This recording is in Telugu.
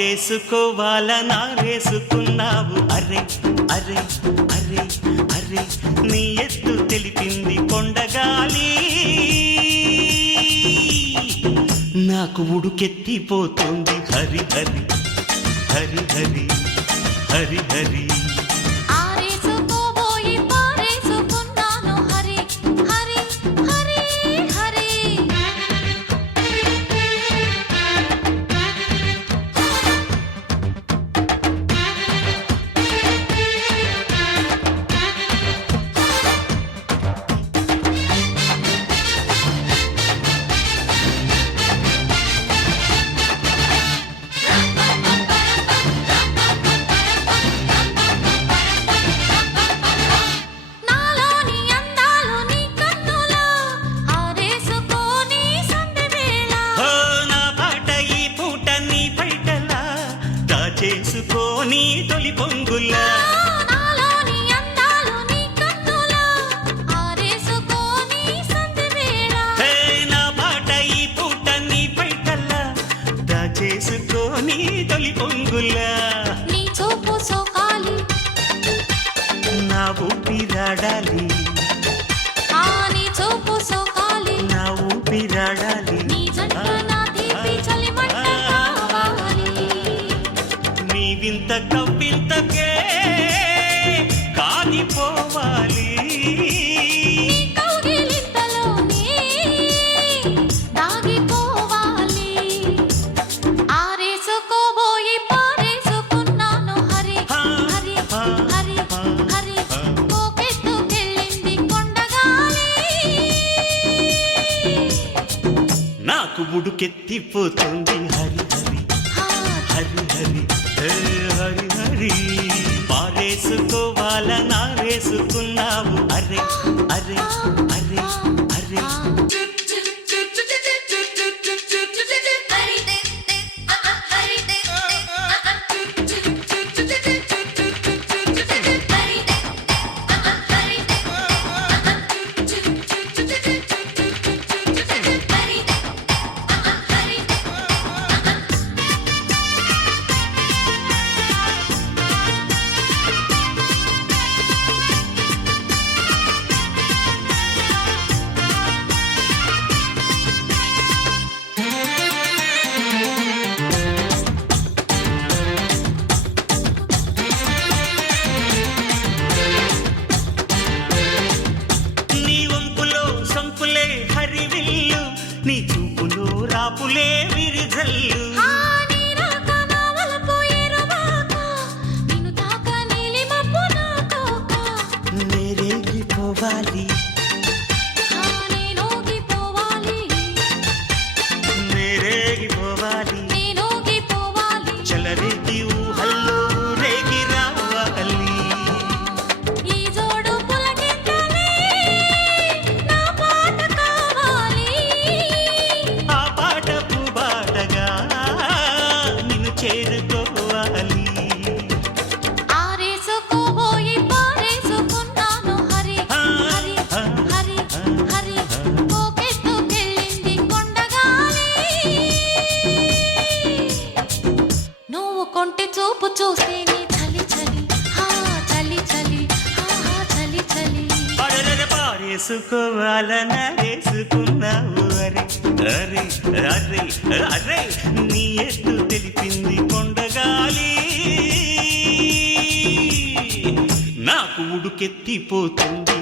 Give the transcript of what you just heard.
పారేసుకోవాలనారేసుకున్నావు అరే అరే అరే అరే నీ ఎత్తు తెలిపింది కొండగాలి నాకు ఉడుకెత్తిపోతుంది హరి హరి హరి హరి హరి హరి చేసుకొని తొలి పొంగులా నా పాట ఈ పూట నీ పైటల్లా దాచేసుకొని తొలి పొంగులా నీ చూపు సోకాలి నా ఊపిరాడాలి నీ చూపు సోకాలి నా ఊపిరాడాలి నీ జంట నా తీపి చలిమంట వింత కవ్వింతకే కాగిపోవాలి దాగిపోవాలి ఆరేసుకోబోయి పారేసుకున్నాను హరి హరి హరి హరి పోకెత్తుకెళ్ళింది కొండగాలి నాకు ఉడుకెత్తిపోతుంది హరి హరి హరి హరి హరి హరి పారేసుకోవాలనారేసుకున్నావు అరే అరే అరే అరే నీ చూపులు రాపులే విరిజల్లు నేరేగిపోవాలి నేరేగిపోవాలి చలరేగి ఊహల్లో రేగి రావాలి చేరుకోవాలి ఆరేసుకోబోయి పారేసుకున్నాను హరి హరి హరి హరి పోకెత్తుకెళ్ళింది కొండగాలి నువ్వు కొంటి చూపు చూస్తే నీ చలి చలి చలి చలి చలి చలి పారేసుకోవాలనారేసుకున్నావు అరే అరే అరే అరే నీ ఎత్తు తెలిపింది కొండగాలి నాకు ఉడుకెత్తిపోతుంది